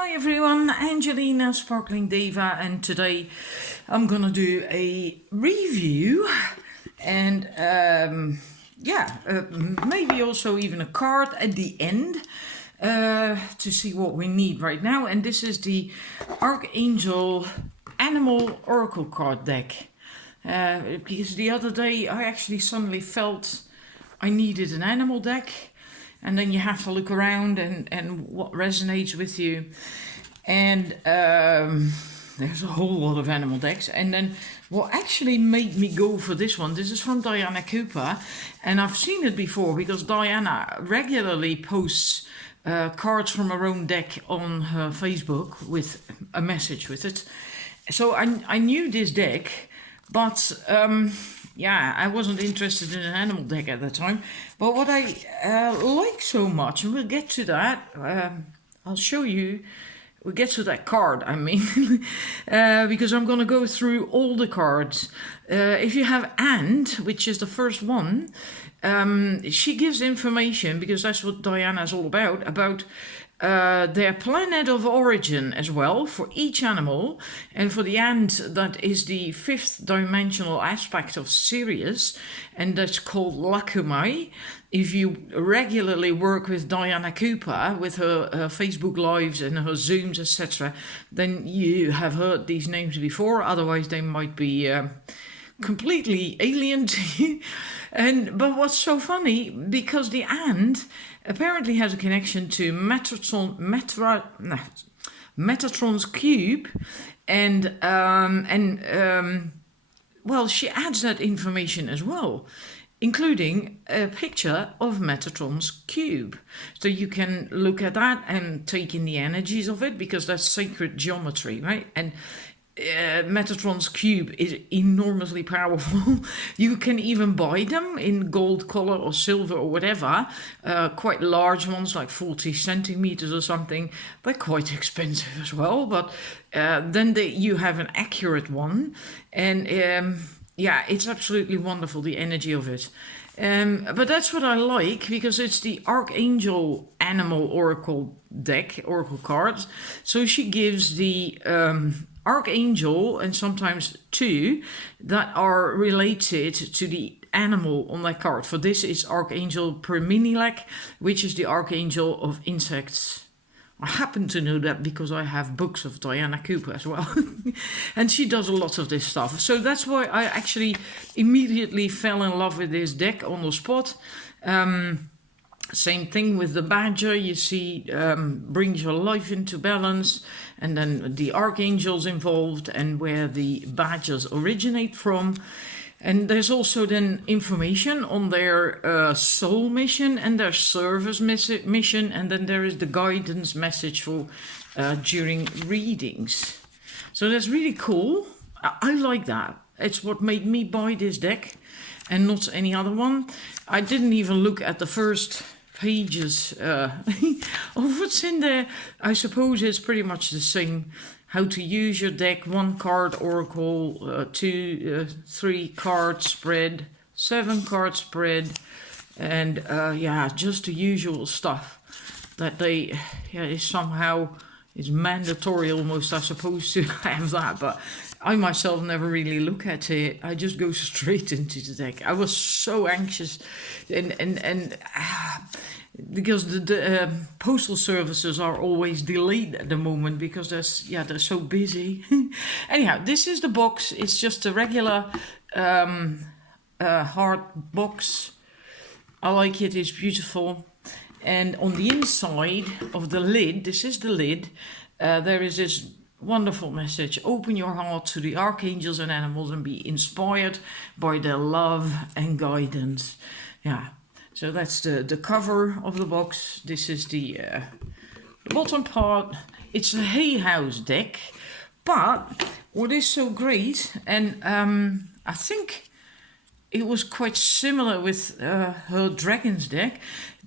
Hi everyone, Angelina Sparkling Diva, and today I'm gonna do a review and maybe also even a card at the end to see what we need right now. And this is the Archangel Animal Oracle card deck. Because the other day I actually suddenly felt I needed an animal deck. And then you have to look around and what resonates with you. And there's a whole lot of animal decks. And then what actually made me go for this one, this is from Diana Cooper. And I've seen it before because Diana regularly posts cards from her own deck on her Facebook with a message with it. So I knew this deck, but I wasn't interested in an animal deck at the time. But what I like so much, and we'll get to that, I'll show you, we'll get to that card, I mean, because I'm going to go through all the cards. If you have And, which is the first one, she gives information, because that's what Diana's all about their planet of origin as well for each animal. And for the ant, that is the fifth dimensional aspect of Sirius, and that's called Lakumai. If you regularly work with Diana Cooper, with her Facebook lives and her Zooms, etc., then you have heard these names before. Otherwise, they might be completely alien to you. But what's so funny, because the ant apparently has a connection to Metatron's cube, and she adds that information as well, including a picture of Metatron's cube. So you can look at that and take in the energies of it, because that's sacred geometry, right? And Metatron's cube is enormously powerful. You can even buy them in gold color or silver or whatever, quite large ones like 40 centimeters or something. They're quite expensive as well, but then you have an accurate one, and it's absolutely wonderful, the energy of it. But that's what I like, because it's the Archangel Animal Oracle deck, Oracle cards. So she gives the Archangel, and sometimes two, that are related to the animal on that card. For this is Archangel Perminilek, which is the Archangel of insects. I happen to know that because I have books of Diana Cooper as well. And she does a lot of this stuff. So that's why I actually immediately fell in love with this deck on the spot. Same thing with the badger, you see, brings your life into balance, and then the archangels involved and where the badgers originate from. And there's also then information on their soul mission and their service mission, and then there is the guidance message for during readings. So that's really cool. I like that. It's what made me buy this deck and not any other one. I didn't even look at the first pages of what's in there. I suppose it's pretty much the same. How to use your deck: 1 card oracle, 2, 3 card spread, 7 card spread, and just the usual stuff that they is somehow is mandatory almost, I suppose, to have that. But I myself never really look at it. I just go straight into the deck. I was so anxious, and because the postal services are always delayed at the moment, because they're so busy. Anyhow, this is the box. It's just a regular hard box. I like it. It's beautiful. And on the inside of the lid, this is the lid, there is this wonderful message: open your heart to the archangels and animals and be inspired by their love and guidance. Yeah, so that's the cover of the box. This is the bottom part. It's a Hay House deck, but what is so great, and I think it was quite similar with her dragons deck.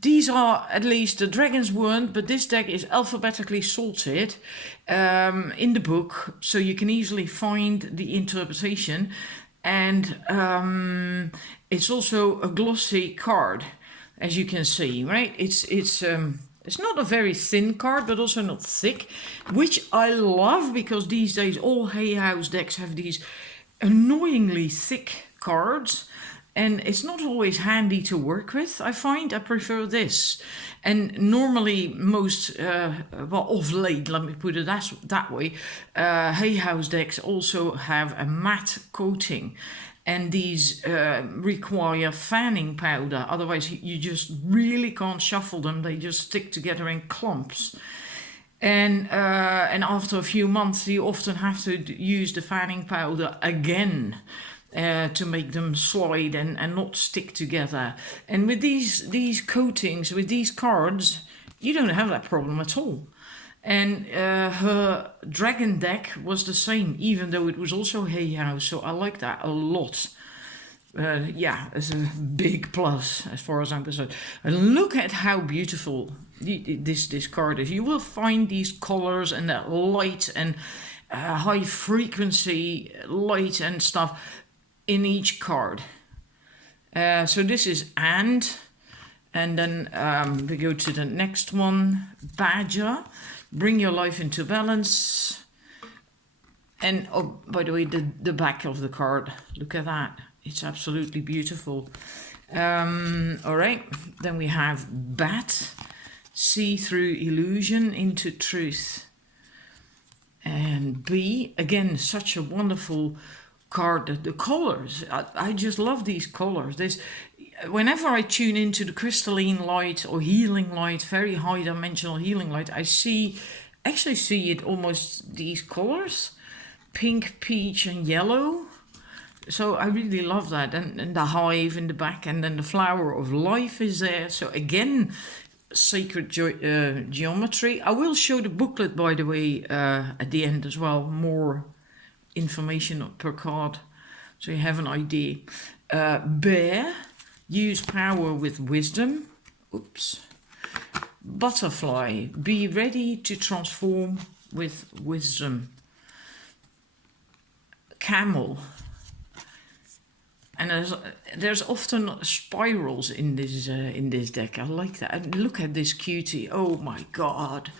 These are, at least the dragons weren't, but this deck is alphabetically sorted in the book, so you can easily find the interpretation. And it's also a glossy card, as you can see, right? It's It's not a very thin card, but also not thick, which I love because these days all Hay House decks have these annoyingly thick cards. And it's not always handy to work with, I find. I prefer this. And normally most, well, of late, let me put it that way, Hay House decks also have a matte coating. And these require fanning powder. Otherwise, you just really can't shuffle them. They just stick together in clumps. And after a few months, you often have to use the fanning powder again. To make them slide and not stick together. And with these coatings, with these cards, you don't have that problem at all. And her dragon deck was the same, even though it was also Hay House. So I like that a lot. Yeah, it's a big plus as far as I'm concerned. And look at how beautiful this card is. You will find these colors and that light and high frequency light and stuff in each card. So this is and then we go to the next one, Badger, bring your life into balance. And oh, by the way, the back of the card, look at that, it's absolutely beautiful. All right, then we have Bat, see through illusion into truth. And B, again, such a wonderful card. The colors, I just love these colors. Whenever I tune into the crystalline light or healing light, very high dimensional healing light, I actually see it almost these colors, pink, peach and yellow. So I really love that. And the hive in the back, and then the flower of life is there. So again, sacred geometry. I will show the booklet, by the way, at the end as well, more information per card, so you have an idea. Bear, use power with wisdom. Oops. Butterfly, be ready to transform with wisdom. Camel, and there's often spirals in this deck. I like that. And look at this cutie. Oh my god.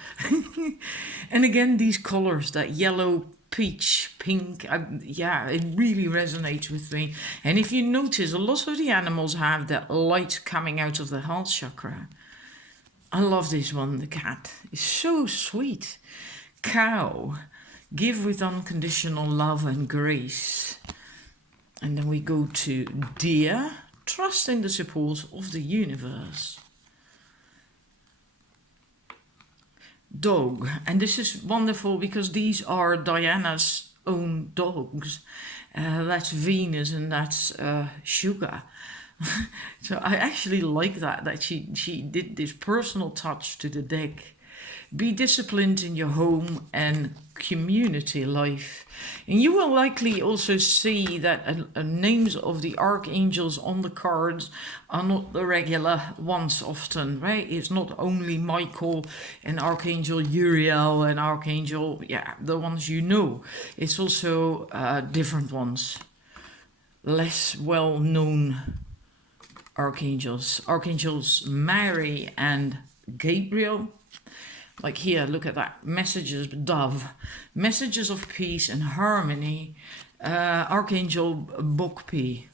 And again, these colors, that yellow, peach, pink, yeah, it really resonates with me. And if you notice, a lot of the animals have that light coming out of the heart chakra. I love this one, the cat. It's so sweet. Cow, give with unconditional love and grace. And then we go to Deer, trust in the support of the universe. Dog, and this is wonderful because these are Diana's own dogs. That's Venus and that's Sugar. So I actually like that she did this personal touch to the deck. Be disciplined in your home and community life. And you will likely also see that names of the archangels on the cards are not the regular ones often, right? It's not only Michael and Archangel Uriel and Archangel, yeah, the ones you know. It's also different ones, less well-known archangels. Archangels Mary and Gabriel. Like here, look at that. Messages, dove. Messages of peace and harmony. Archangel Bokpi.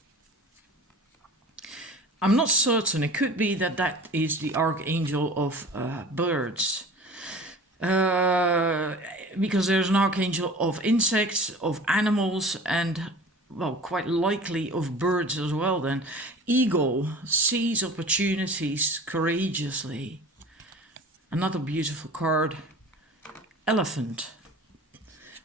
I'm not certain. It could be that is the archangel of birds. Because there's an archangel of insects, of animals, and, well, quite likely of birds as well then. Eagle, seize opportunities courageously. Another beautiful card. Elephant.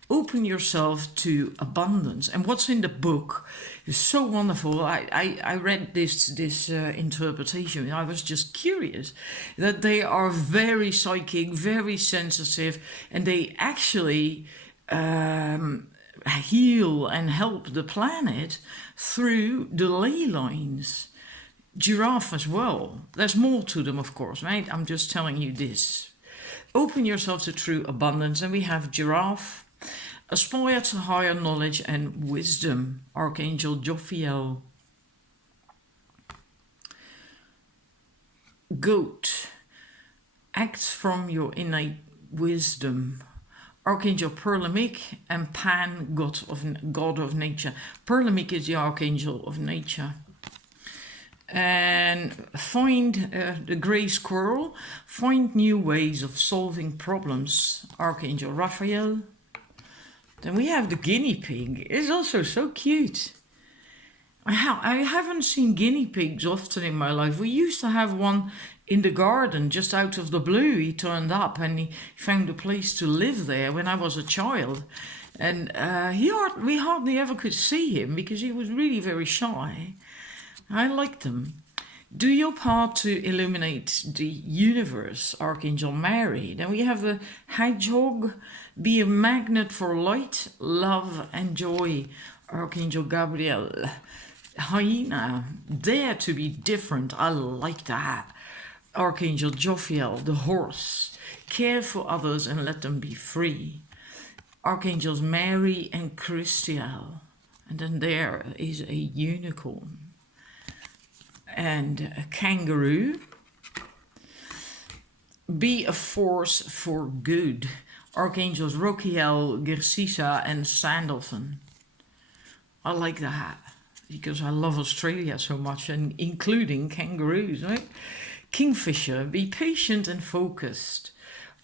Open yourself to abundance. And what's in the book is so wonderful. I read this interpretation. I was just curious that they are very psychic, very sensitive, and they actually heal and help the planet through the ley lines. Giraffe as well. There's more to them, of course, right? I'm just telling you this. Open yourself to true abundance. And we have giraffe. Aspire to higher knowledge and wisdom. Archangel Jophiel. Goat. Act from your innate wisdom. Archangel Perlemic and Pan, God of nature. Perlemic is the Archangel of nature. And find the grey squirrel. Find new ways of solving problems. Archangel Raphael. Then we have the guinea pig. It's also so cute. I haven't seen guinea pigs often in my life. We used to have one in the garden, just out of the blue. He turned up and he found a place to live there when I was a child. And we hardly ever could see him because he was really very shy. I liked him. Do your part to illuminate the universe, Archangel Mary. Then we have the hedgehog. Be a magnet for light, love and joy, Archangel Gabriel. Hyena, dare to be different. I like that. Archangel Jophiel, the horse. Care for others and let them be free. Archangels Mary and Christiel. And then there is a unicorn. And a kangaroo. Be a force for good. Archangels Rokiel, Gersisa and Sandalphon. I like that because I love Australia so much, and including kangaroos, right? Kingfisher, be patient and focused.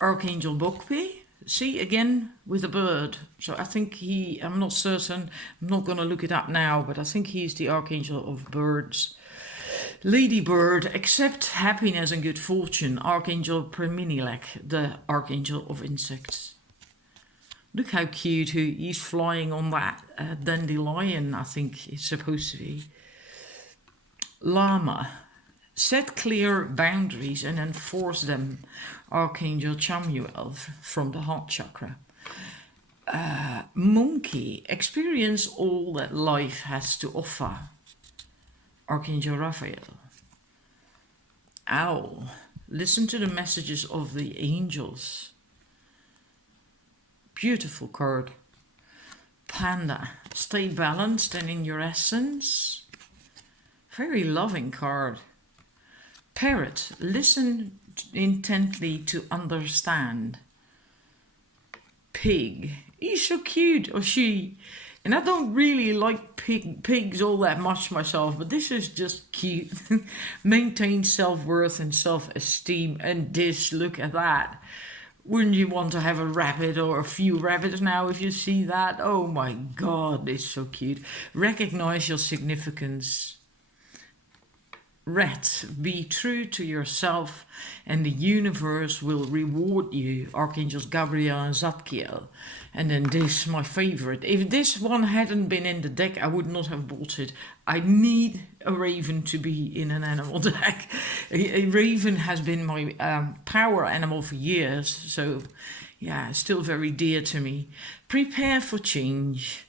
Archangel Bokpe, see again with a bird. So I think I'm not certain, I'm not going to look it up now, but I think he's the Archangel of birds. Ladybird, accept happiness and good fortune. Archangel Preminilek, the Archangel of insects. Look how cute he's flying on that dandelion, I think it's supposed to be. Llama, set clear boundaries and enforce them. Archangel Chamuel from the heart chakra. Monkey, experience all that life has to offer. Archangel Raphael. Owl, listen to the messages of the angels. Beautiful card. Panda, stay balanced and in your essence. Very loving card. Parrot, listen intently to understand. Pig, he's so cute, or she. And I don't really like pigs all that much myself, but this is just cute. Maintain self-worth and self-esteem. And this, look at that. Wouldn't you want to have a rabbit or a few rabbits now if you see that? Oh my God, it's so cute. Recognize your significance. Rat, be true to yourself and the universe will reward you. Archangels Gabriel and Zadkiel. And then this, my favorite. If this one hadn't been in the deck, I would not have bought it. I need a raven to be in an animal deck. A raven has been my power animal for years. So yeah, still very dear to me. Prepare for change.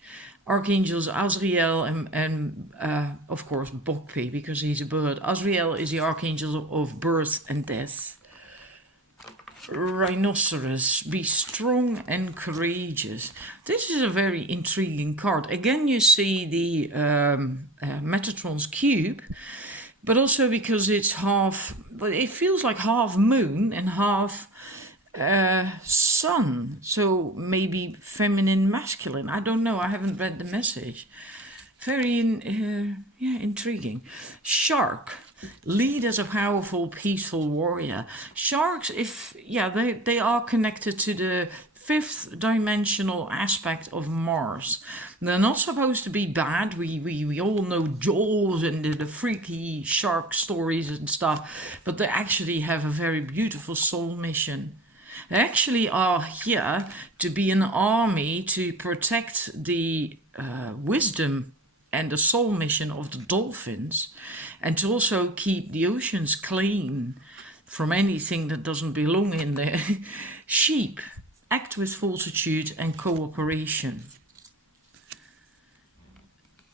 Archangels Azrael and of course Bokpe, because he's a bird. Azrael is the archangel of birth and death. Rhinoceros, be strong and courageous. This is a very intriguing card. Again, you see the Metatron's cube, but also because it's half, it feels like half moon and half sun, so maybe feminine, masculine. I don't know. I haven't read the message. Very intriguing. Shark, lead as a powerful, peaceful warrior. Sharks, they are connected to the fifth dimensional aspect of Mars. They're not supposed to be bad. We all know Jaws and the freaky shark stories and stuff, but they actually have a very beautiful soul mission. They actually are here to be an army to protect the wisdom and the soul mission of the dolphins, and to also keep the oceans clean from anything that doesn't belong in there. Sheep, act with fortitude and cooperation.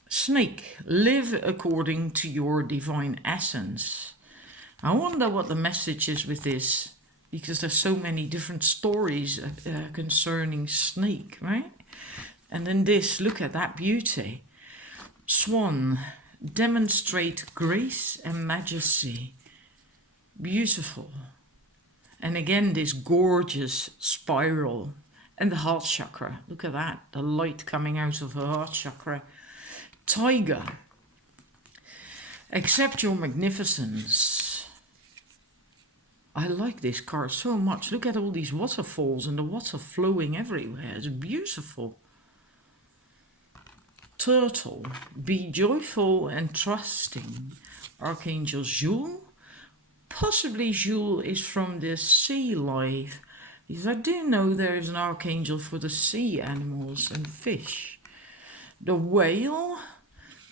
Snake, live according to your divine essence. I wonder what the message is with this, because there's so many different stories concerning snake, right? And then this, look at that beauty. Swan, demonstrate grace and majesty. Beautiful. And again, this gorgeous spiral. And the heart chakra. Look at that. The light coming out of her heart chakra. Tiger. Accept your magnificence. I like this card so much. Look at all these waterfalls and the water flowing everywhere. It's beautiful. Turtle. Be joyful and trusting. Archangel Jules. Possibly Jules is from the sea life. Because I do know there is an archangel for the sea animals and fish. The whale.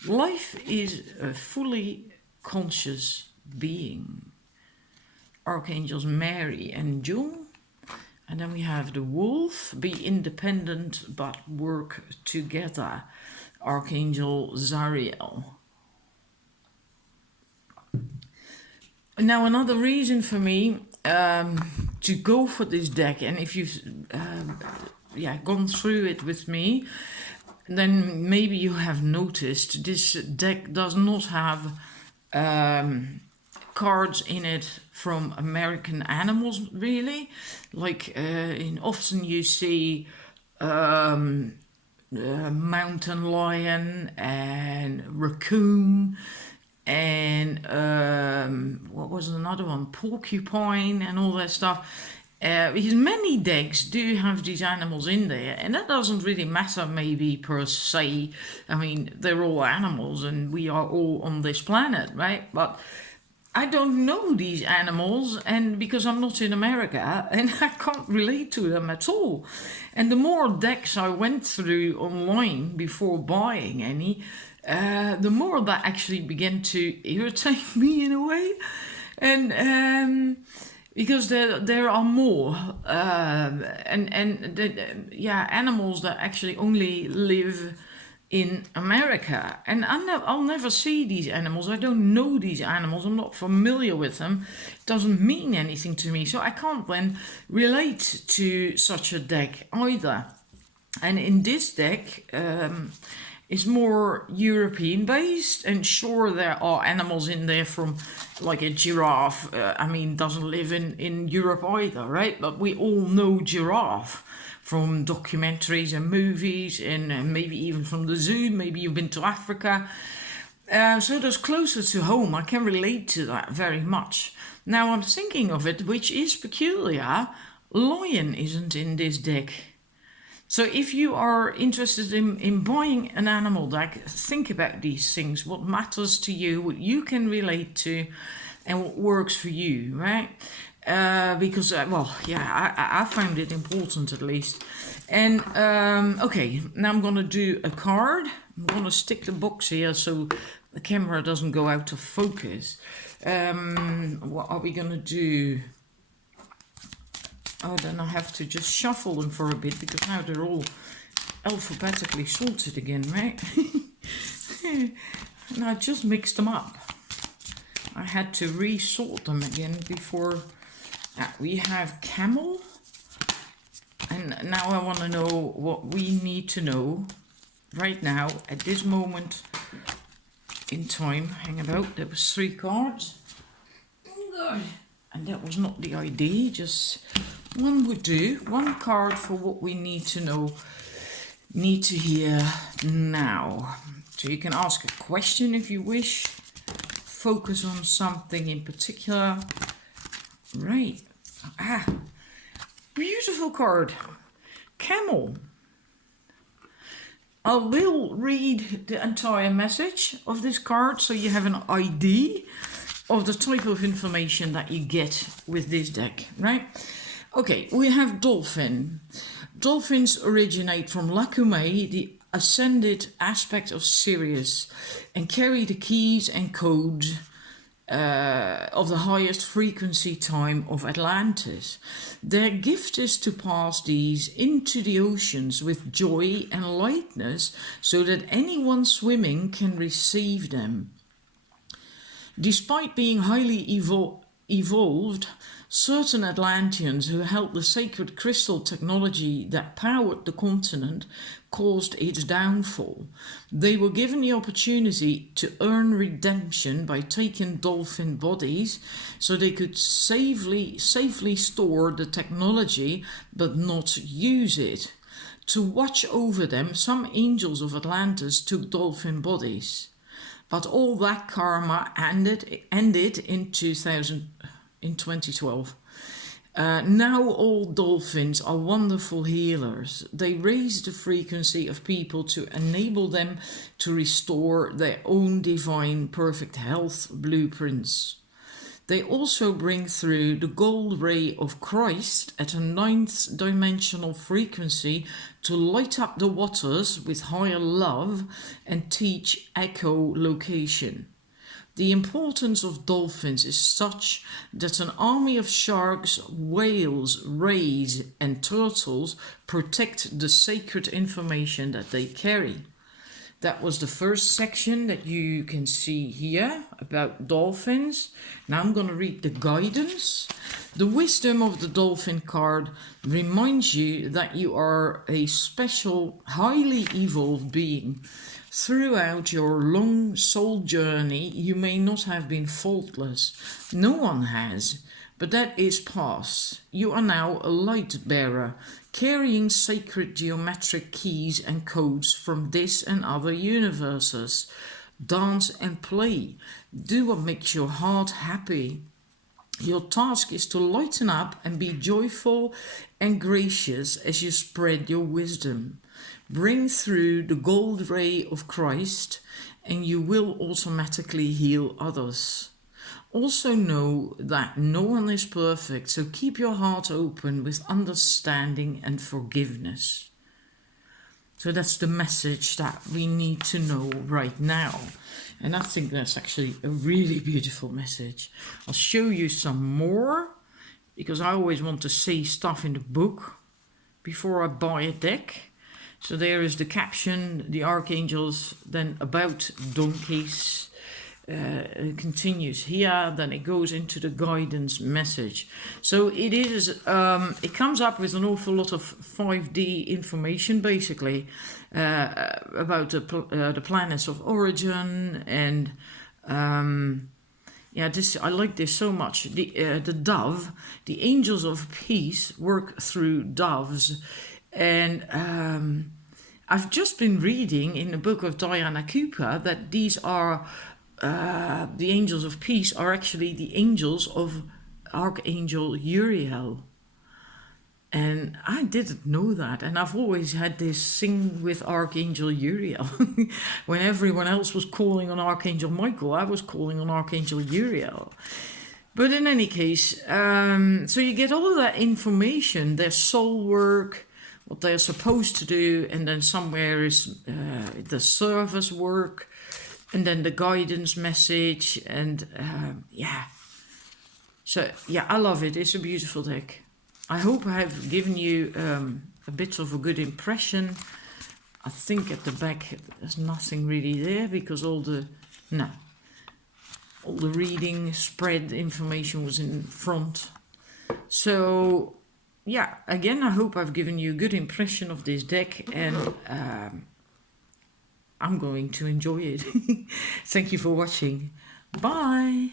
Life is a fully conscious being. Archangels Mary and June. And then we have the wolf. Be independent but work together. Archangel Zariel. Now another reason for me to go for this deck, and if you've gone through it with me, then maybe you have noticed this deck does not have cards in it from American animals, really. Like often you see mountain lion and raccoon and what was another one, porcupine and all that stuff, because many decks do have these animals in there, and that doesn't really matter maybe per se. I mean, they're all animals and we are all on this planet, right? But I don't know these animals, and because I'm not in America and I can't relate to them at all. And the more decks I went through online before buying any, the more that actually began to irritate me in a way. And because there are more animals that actually only live in America, and I'll never see these animals. I don't know these animals. I'm not familiar with them. It doesn't mean anything to me, so I can't then relate to such a deck either. And in this deck, it's more European based, and sure there are animals in there from like a giraffe. Doesn't live in Europe either, right? But we all know giraffe from documentaries and movies, and maybe even from the zoo. Maybe you've been to Africa. So that's closer to home. I can relate to that very much. Now I'm thinking of it, which is peculiar. Lion isn't in this deck. So if you are interested in buying an animal deck, think about these things. What matters to you, what you can relate to, and what works for you, right? Because, I found it important at least. And, okay, now I'm going to do a card. I'm going to stick the box here so the camera doesn't go out of focus. What are we going to do? Oh, then I have to just shuffle them for a bit, because now they're all alphabetically sorted again, right? And I just mixed them up. I had to resort them again before. We have camel. And now I want to know what we need to know right now at this moment in time. Hang about, there was 3 cards. And that was not the idea, just one would do. One card for what we need to know, need to hear now. So you can ask a question if you wish. Focus on something in particular. Right. Beautiful card. Camel. I will read the entire message of this card so you have an idea of the type of information that you get with this deck, right? Okay, we have dolphin. Dolphins originate from Lacumae, the ascended aspect of Sirius, and carry the keys and codes of the highest frequency time of Atlantis. Their gift is to pass these into the oceans with joy and lightness so that anyone swimming can receive them. Despite being highly evolved, certain Atlanteans who held the sacred crystal technology that powered the continent caused its downfall. They were given the opportunity to earn redemption by taking dolphin bodies so they could safely store the technology but not use it. To watch over them, some angels of Atlantis took dolphin bodies. But all that karma ended in 2012. Now all dolphins are wonderful healers. They raise the frequency of people to enable them to restore their own divine perfect health blueprints. They also bring through the gold ray of Christ at a 9th dimensional frequency to light up the waters with higher love and teach echolocation. The importance of dolphins is such that an army of sharks, whales, rays, and turtles protect the sacred information that they carry. That was the first section that you can see here about dolphins. Now I'm going to read the guidance. The wisdom of the dolphin card reminds you that you are a special, highly evolved being. Throughout your long soul journey, you may not have been faultless. No one has. But that is past. You are now a light bearer, carrying sacred geometric keys and codes from this and other universes. Dance and play. Do what makes your heart happy. Your task is to lighten up and be joyful and gracious as you spread your wisdom. Bring through the gold ray of Christ, and you will automatically heal others. Also know that no one is perfect, so keep your heart open with understanding and forgiveness. So that's the message that we need to know right now. And I think that's actually a really beautiful message. I'll show you some more, because I always want to see stuff in the book before I buy a deck. So there is the caption, the archangels, then about donkeys. It continues here, then it goes into the guidance message. So it is, it comes up with an awful lot of 5D information, basically, about the planets of origin, and yeah, this, I like this so much. The dove, the angels of peace work through doves, and I've just been reading in the book of Diana Cooper that these are the angels of peace are actually the angels of Archangel Uriel. And I didn't know that. And I've always had this thing with Archangel Uriel. When everyone else was calling on Archangel Michael, I was calling on Archangel Uriel. But in any case, so you get all of that information, their soul work, what they're supposed to do, and then somewhere is the service work, and then the guidance message, and yeah. So yeah, I love it. It's a beautiful deck. I hope I have given you a bit of a good impression. I think at the back there's nothing really there, because all the reading spread information was in front. So yeah, again, I hope I've given you a good impression of this deck, and I'm going to enjoy it. Thank you for watching. Bye.